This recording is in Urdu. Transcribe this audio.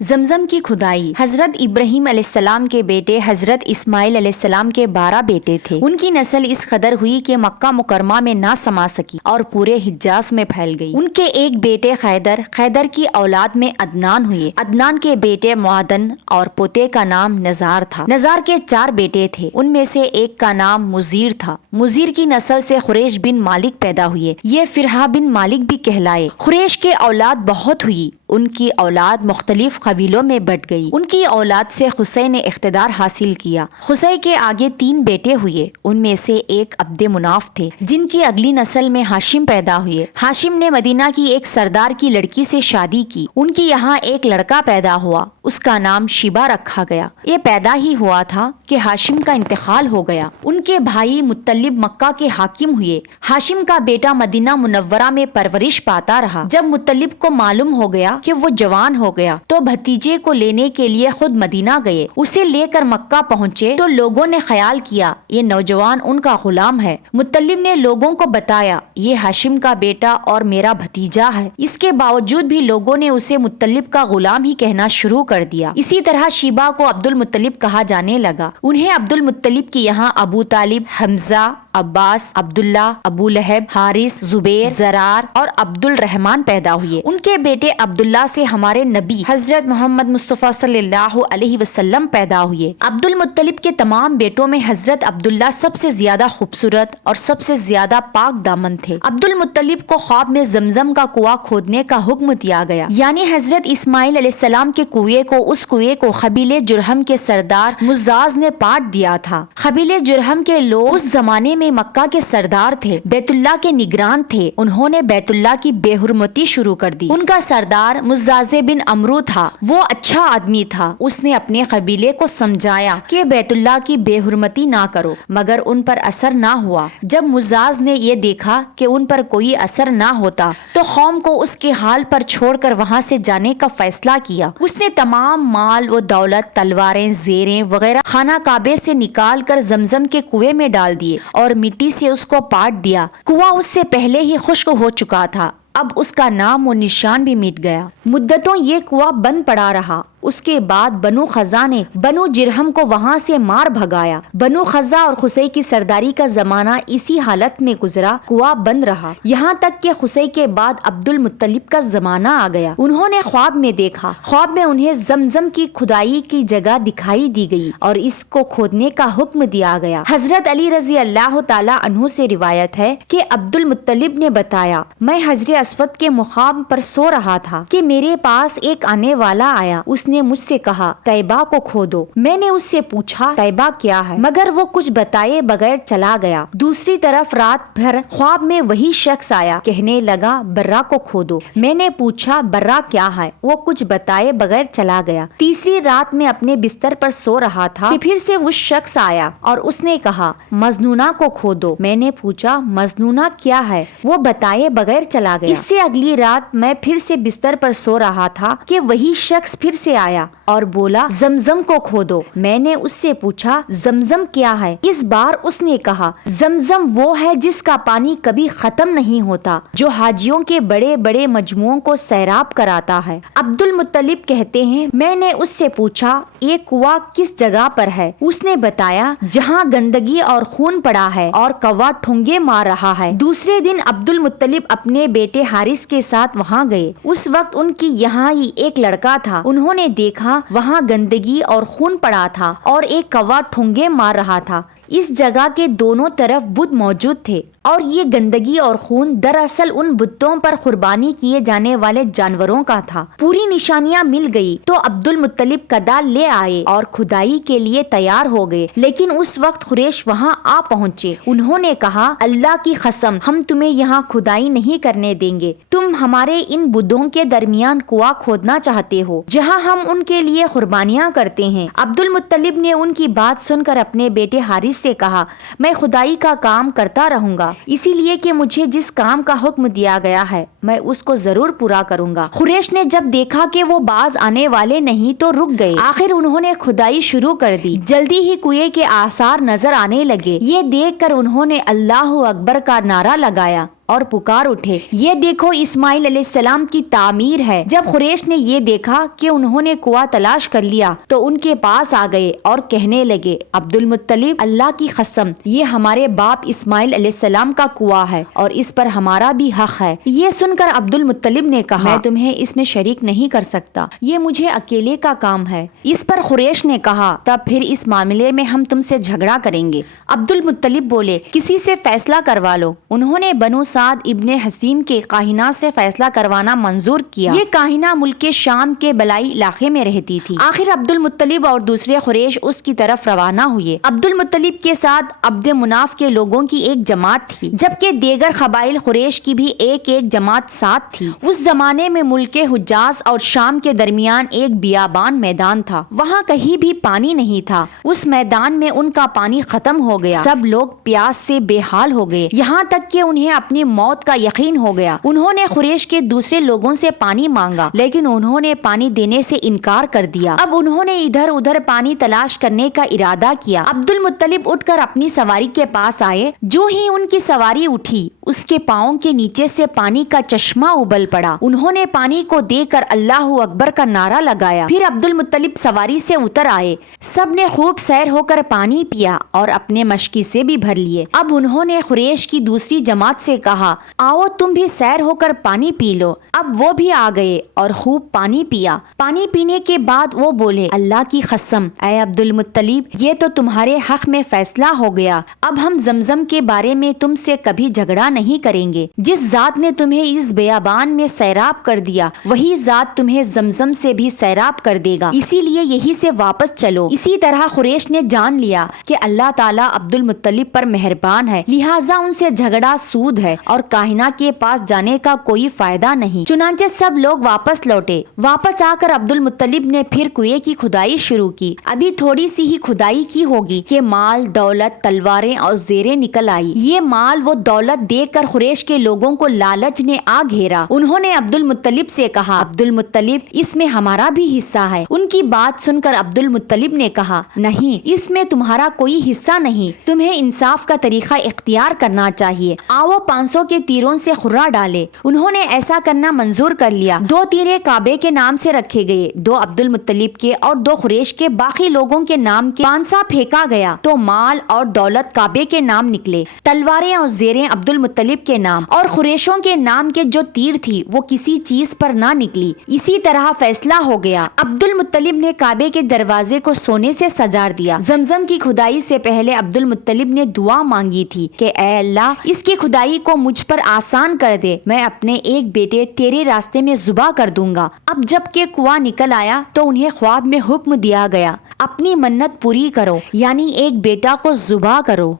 زمزم کی کھدائی۔ حضرت ابراہیم علیہ السلام کے بیٹے حضرت اسماعیل علیہ السلام کے 12 بیٹے تھے۔ ان کی نسل اس قدر ہوئی کہ مکہ مکرمہ میں نہ سما سکی اور پورے حجاز میں پھیل گئی۔ ان کے ایک بیٹے خیدر کی اولاد میں عدنان ہوئے۔ عدنان کے بیٹے معدن اور پوتے کا نام نزار تھا۔ نزار کے 4 بیٹے تھے، ان میں سے ایک کا نام مزیر تھا۔ مزیر کی نسل سے قریش بن مالک پیدا ہوئے، یہ فرحہ بن مالک بھی کہلائے۔ قریش کے اولاد بہت ہوئی، ان کی اولاد مختلف قبیلوں میں بٹ گئی۔ ان کی اولاد سے قصی نے اقتدار حاصل کیا۔ قصی کے آگے 3 بیٹے ہوئے، ان میں سے ایک عبد مناف تھے، جن کی اگلی نسل میں ہاشم پیدا ہوئے۔ ہاشم نے مدینہ کی ایک سردار کی لڑکی سے شادی کی، ان کی یہاں ایک لڑکا پیدا ہوا، اس کا نام شیبہ رکھا گیا۔ یہ پیدا ہی ہوا تھا کہ ہاشم کا انتقال ہو گیا۔ ان کے بھائی مطلب مکہ کے حاکم ہوئے۔ ہاشم کا بیٹا مدینہ منورہ میں پرورش پاتا رہا۔ جب مطلب کو معلوم ہو گیا کہ وہ جوان ہو گیا تو بھتیجے کو لینے کے لیے خود مدینہ گئے۔ اسے لے کر مکہ پہنچے تو لوگوں نے خیال کیا یہ نوجوان ان کا غلام ہے۔ مطلب نے لوگوں کو بتایا یہ ہاشم کا بیٹا اور میرا بھتیجا ہے۔ اس کے باوجود بھی لوگوں نے اسے مطلب کا غلام ہی کہنا شروع کر دیا۔ اسی طرح شیبہ کو عبد المطلب کہا جانے لگا۔ انہیں عبد المطلب کی یہاں ابو طالب، حمزہ، عباس، عبداللہ، ابو لہب، حارث، زبیر، زرار اور عبد الرحمن پیدا ہوئے۔ ان کے بیٹے عبداللہ سے ہمارے نبی حضرت محمد مصطفیٰ صلی اللہ علیہ وسلم پیدا ہوئے۔ عبد المطلب کے تمام بیٹوں میں حضرت عبداللہ سب سے زیادہ خوبصورت اور سب سے زیادہ پاک دامن تھے۔ عبد المطلب کو خواب میں زمزم کا کنواں کھودنے کا حکم دیا گیا، یعنی حضرت اسماعیل علیہ السلام کے اس کنویں کو قبیلے جرہم کے سردار مزاز نے پاٹ دیا تھا۔ قبیلے جرہم کے لوگ اس زمانے میں مکہ کے سردار تھے، بیت اللہ کے نگران تھے۔ انہوں نے بیت اللہ کی بے حرمتی شروع کر دی۔ ان کا سردار مزاز بن عمرو تھا، وہ اچھا آدمی تھا۔ اس نے اپنے قبیلے کو سمجھایا کہ بیت اللہ کی بے حرمتی نہ کرو، مگر ان پر اثر نہ ہوا۔ جب مزاز نے یہ دیکھا کہ ان پر کوئی اثر نہ ہوتا تو قوم کو اس کے حال پر چھوڑ کر وہاں سے جانے کا فیصلہ کیا۔ اس نے تمام مال و دولت، تلواریں، زیریں وغیرہ خانہ کعبے سے نکال کر زمزم کے کنویں میں ڈال دیے اور مٹی سے اس کو پاٹ دیا۔ کنواں اس سے پہلے ہی خشک ہو چکا تھا، اب اس کا نام و نشان بھی مٹ گیا۔ مدتوں یہ کنواں بند پڑا رہا۔ اس کے بعد بنو خزاع نے بنو جرہم کو وہاں سے مار بھگایا۔ بنو خزاع اور قصی کی سرداری کا زمانہ اسی حالت میں گزرا، کنواں بند رہا، یہاں تک کہ قصی کے بعد عبد المطلب کا زمانہ آ گیا۔ انہوں نے خواب میں دیکھا، خواب میں انہیں زمزم کی کھدائی کی جگہ دکھائی دی گئی اور اس کو کھودنے کا حکم دیا گیا۔ حضرت علی رضی اللہ تعالی عنہ سے روایت ہے کہ عبد المطلب نے بتایا، میں حجر اسود کے مقام پر سو رہا تھا کہ میرے پاس ایک آنے والا آیا۔ اس نے مجھ سے کہا طیبہ کو کھودو۔ میں نے اس سے پوچھا طیبہ کیا ہے، مگر وہ کچھ بتائے بغیر چلا گیا۔ دوسری طرف رات بھر خواب میں وہی شخص آیا، کہنے لگا برہ کو کھودو۔ میں نے پوچھا برہ کیا ہے، وہ کچھ بتائے بغیر چلا گیا۔ تیسری رات میں اپنے بستر پر سو رہا تھا کہ پھر سے وہ شخص آیا اور اس نے کہا مجنونہ کو کھودو۔ میں نے پوچھا مجنونہ کیا ہے، وہ بتائے بغیر چلا گیا۔ اس سے اگلی رات میں پھر سے بستر پر سو رہا تھا کہ وہی شخص پھر سے آیا اور بولا زمزم کو کھودو۔ میں نے اس سے پوچھا زمزم کیا ہے، اس بار اس نے کہا زمزم وہ ہے جس کا پانی کبھی ختم نہیں ہوتا، جو حاجیوں کے بڑے بڑے مجموعوں کو سیراب کراتا ہے۔ عبد المطلب کہتے ہیں میں نے اس سے پوچھا یہ کنواں کس جگہ پر ہے، اس نے بتایا جہاں گندگی اور خون پڑا ہے اور کوا ٹھونگے مار رہا ہے۔ دوسرے دن عبد المطلب اپنے بیٹے حارث کے ساتھ وہاں گئے۔ اس وقت ان کی یہاں ہی ایک لڑکا تھا، انہوں نے دیکھا وہاں گندگی اور خون پڑا تھا اور ایک کوا ٹھونگے مار رہا تھا۔ اس جگہ کے دونوں طرف بت موجود تھے اور یہ گندگی اور خون دراصل ان بتوں پر قربانی کیے جانے والے جانوروں کا تھا۔ پوری نشانیاں مل گئی تو عبد المطلب کدال لے آئے اور کھدائی کے لیے تیار ہو گئے، لیکن اس وقت قریش وہاں آ پہنچے۔ انہوں نے کہا اللہ کی قسم ہم تمہیں یہاں کھدائی نہیں کرنے دیں گے، تم ہمارے ان بتوں کے درمیان کنواں کھودنا چاہتے ہو جہاں ہم ان کے لیے قربانیاں کرتے ہیں۔ عبد المطلب نے ان کی بات سن کر اپنے بیٹے حارث سے کہا میں کھدائی کا کام کرتا رہوں گا، اسی لیے کہ مجھے جس کام کا حکم دیا گیا ہے میں اس کو ضرور پورا کروں گا۔ قریش نے جب دیکھا کہ وہ باز آنے والے نہیں تو رک گئے۔ آخر انہوں نے کھدائی شروع کر دی، جلدی ہی کنویں کے آثار نظر آنے لگے۔ یہ دیکھ کر انہوں نے اللہ اکبر کا نعرہ لگایا اور پکار اٹھے، یہ دیکھو اسماعیل علیہ السلام کی تعمیر ہے۔ جب قریش نے یہ دیکھا کہ انہوں نے کنواں تلاش کر لیا تو ان کے پاس آ گئے اور کہنے لگے، عبد المطلب، اللہ کی قسم، یہ ہمارے باپ اسماعیل علیہ السلام کا کنواں ہے اور اس پر ہمارا بھی حق ہے۔ یہ سن کر عبد المطلب نے کہا، میں تمہیں اس میں شریک نہیں کر سکتا، یہ مجھے اکیلے کا کام ہے۔ اس پر قریش نے کہا، تب پھر اس معاملے میں ہم تم سے جھگڑا کریں گے۔ عبد المطلب بولے، کسی سے فیصلہ کروا لو۔ انہوں نے بنو سعد ابن حسیم کے کاہنہ سے فیصلہ کروانا منظور کیا۔ یہ کاہنہ ملک شام کے بلائی علاقے میں رہتی تھی۔ آخر عبد المطلب اور دوسرے قریش اس کی طرف روانہ ہوئے۔ عبد المطلب کے ساتھ عبد مناف کے لوگوں کی ایک جماعت تھی، جبکہ دیگر قبائل قریش کی بھی ایک جماعت ساتھ تھی۔ اس زمانے میں ملک حجاز اور شام کے درمیان ایک بیابان میدان تھا، وہاں کہیں بھی پانی نہیں تھا۔ اس میدان میں ان کا پانی ختم ہو گیا، سب لوگ پیاس سے بے حال ہو گئے، یہاں تک کہ انہیں اپنی موت کا یقین ہو گیا۔ انہوں نے قریش کے دوسرے لوگوں سے پانی مانگا، لیکن انہوں نے پانی دینے سے انکار کر دیا۔ اب انہوں نے ادھر ادھر پانی تلاش کرنے کا ارادہ کیا۔ عبد المطلب اٹھ کر اپنی سواری کے پاس آئے، جو ہی ان کی سواری اٹھی اس کے پاؤں کے نیچے سے پانی کا چشمہ ابل پڑا۔ انہوں نے پانی کو دیکھ کر اللہ اکبر کا نعرہ لگایا۔ پھر عبد المطلب سواری سے اتر آئے، سب نے خوب سیر ہو کر پانی پیا اور اپنے مشکی سے بھی بھر لیے۔ اب انہوں نے قریش کی دوسری جماعت سے کہا، آؤ تم بھی سیر ہو کر پانی پی لو۔ اب وہ بھی آ گئے اور خوب پانی پیا۔ پانی پینے کے بعد وہ بولے، اللہ کی قسم، اے عبد المطلب، یہ تو تمہارے حق میں فیصلہ ہو گیا۔ اب ہم زمزم کے بارے میں تم سے کبھی جھگڑا نہیں کریں گے۔ جس ذات نے تمہیں اس بیابان میں سیراب کر دیا، وہی ذات تمہیں زمزم سے بھی سیراب کر دے گا، اسی لیے یہی سے واپس چلو۔ اسی طرح قریش نے جان لیا کہ اللہ تعالیٰ عبد المطلب پر مہربان ہے، لہٰذا ان سے جھگڑا سود ہے اور کاہنہ کے پاس جانے کا کوئی فائدہ نہیں۔ چنانچہ سب لوگ واپس لوٹے۔ واپس آ کر عبد المطلب نے پھر کنویں کی کھدائی شروع کی۔ ابھی تھوڑی سی ہی کھدائی کی ہوگی کہ مال، دولت، تلواریں اور زیریں نکل آئی۔ یہ مال و دولت دیکھ کر قریش کے لوگوں کو لالچ نے آ گھیرا۔ انہوں نے عبد المطلب سے کہا، عبد المطلب، اس میں ہمارا بھی حصہ ہے۔ ان کی بات سن کر عبد المطلب نے کہا، نہیں، اس میں تمہارا کوئی حصہ نہیں، تمہیں انصاف کا طریقہ اختیار کرنا چاہیے۔ آؤ 500 کے تیروں سے خرہ ڈالے۔ انہوں نے ایسا کرنا منظور کر لیا۔ 2 تیرے کعبے کے نام سے رکھے گئے، 2 عبد المطلب کے اور 2 قریش کے، باقی لوگوں کے نام کے 500 پھینکا گیا تو مال اور دولت کعبے کے نام نکلے، تلواریں اور زیریں عبد المطلب کے نام، اور قریشوں کے نام کے جو تیر تھی وہ کسی چیز پر نہ نکلی۔ اسی طرح فیصلہ ہو گیا۔ عبد المطلب نے کعبے کے دروازے کو سونے سے سجا دیا۔ زمزم کی کھدائی سے پہلے عبد المطلب نے دعا مانگی تھی کہ اے اللہ، اس کی کھدائی کو مجھ پر آسان کر دے، میں اپنے ایک بیٹے تیرے راستے میں ذبح کر دوں گا۔ اب جب کہ کنواں نکل آیا تو انہیں خواب میں حکم دیا گیا، اپنی منت پوری کرو، یعنی ایک بیٹا کو ذبح کرو۔